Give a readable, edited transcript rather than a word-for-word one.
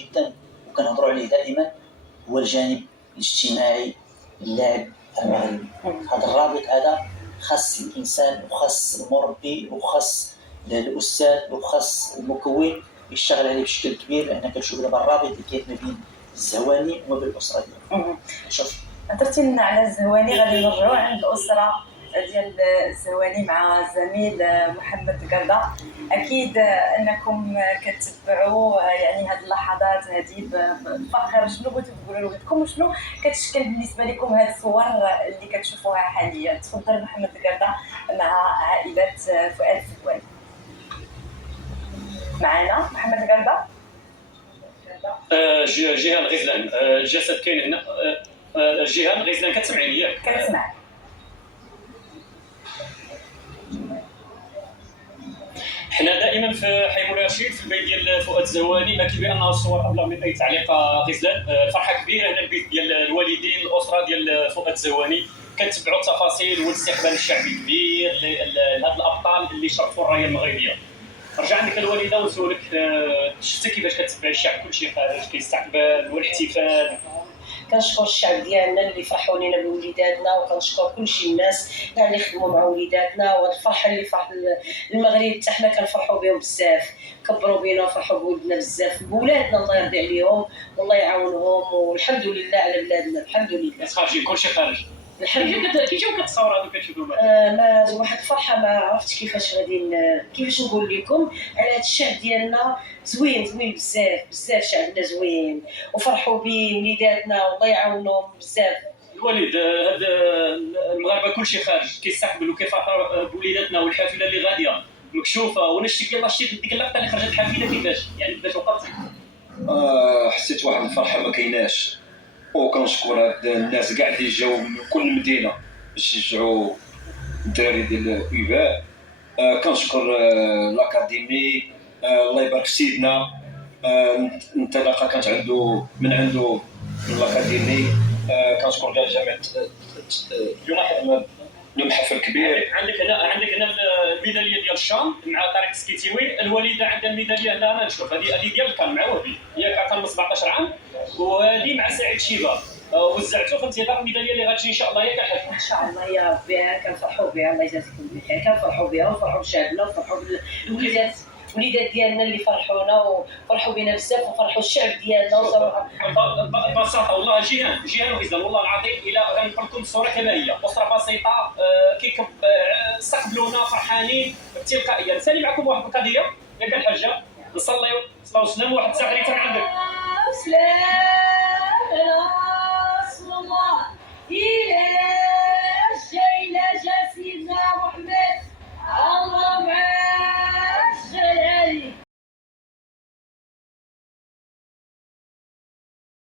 جدا وكنهضروا عليه دائما هو الجانب الاجتماعي للاعب المغربي. هذا الرابط هذا خاص الانسان وخاص المربي وخاص الاستاذ وخاص المكون يشتغل عليه بشكل كبير، لان كنشوف دابا الرابط اللي كاين ما بين الزواني وما بين الاسره ديالو. شوف هضرتي لنا على الزواني، غادي نرجعوا عند الاسره ديال الزواني مع الزميل محمد القردة. اكيد انكم كتتبعوا يعني هذه اللحظات هذه بفخر. شنو بغيتوا تقولوا لولدكم وشنو كتشكل بالنسبه لكم هذه الصور اللي كتشوفوها حاليا؟ تفضل محمد القردة مع عائله فؤاد الزواني. معنا محمد القردة. جيهان غزلان الجسد كاين هنا. جيهان غزلان كتسمعيني ياك؟ كنسمع. حنا دائما في حي مولاي رشيد في البيت ديال فؤاد الزواني اكيد بانه الصور قبل من اي تعليق غزلان. فرحه كبيره هنا البيت ديال الوالدين الاسره ديال فؤاد الزواني كنتبعوا التفاصيل والاستقبال الشعبي الكبير لهاد الابطال اللي شرفوا الرايه المغربيه. رجع عندك الوالده ونسولك شفتي كيفاش كتبع الشعب كلشي خارج كيستقبل والاحتفال؟ كنشكر الشعب ديالنا اللي فرحوا لينا بوليداتنا، وكنشكر كلشي الناس اللي خدموا مع وليداتنا، وهاد الفرحه اللي فرح المغرب حتى حنا كنفرحوا بهم بزاف. كبروا بينا وفرحوا بولدنا بزاف، بولادنا الله يرضي عليهم والله يعاونهم، والحمد لله على بلادنا. الحمد لله خارجين كلشي خارج الحمد لله. كيجيو كتصور هادو كتشوفوا ما واحد الفرحه ما عرفتش كيفاش نقول لكم على هذا الشعب ديالنا. زوين بزاف شعبنا زوين وفرحوا به وليداتنا والله يعاونهم بزاف. الوالد هاد المغاربه كلشي خارج كيستقبلوا كيفرحوا بوليداتنا والحافله اللي غاديه مكشوفه. وانا شتي يلاه شتي ديك اللقطه اللي خرجت الحافله كيفاش يعني بدات وقفت؟ حسيت واحد الفرحه ما كايناش، وكنشكر هاد الناس كاع اللي جاو من كل المدينه باش يشجعوا الدراري ديال ايباء. كنشكر الاكاديمي الله يبارك سيدنا. الانطلاقه كانت عنده من الاكاديمي. كنشكر كاع جامعه اليوم حفل كبير. عندك هنا الميداليه ديال الشام مع طارق السكيتيوي. الوالده عندها الميداليه هنا انا نشوف هذه ديال كان مع وهبي ياك كان من 17 عام، وهذه مع سعيد شيبه وزعتوا في انتظار الميداليه اللي غتجي ان شاء الله ياك حاج. ان شاء الله يا ربي كنفرحوا بها الله يجازيكم بخير. كنفرحوا بها ونفرحوا بشعبنا ونفرحوا بالوليدات ديالنا اللي فرحونا وفرحوا بنا بزاف وفرحوا الشعب ديالنا. وصراحه ببساطه والله جيهان وغزلان والله العظيم الى غنقول لكم الصوره كما هي اسره بسيطه استقبلونا فرحانين تلقائيا. ثاني معكم واحد القضيه ياك الحاجه نصليو صلاه وسلام واحد التغريده عندك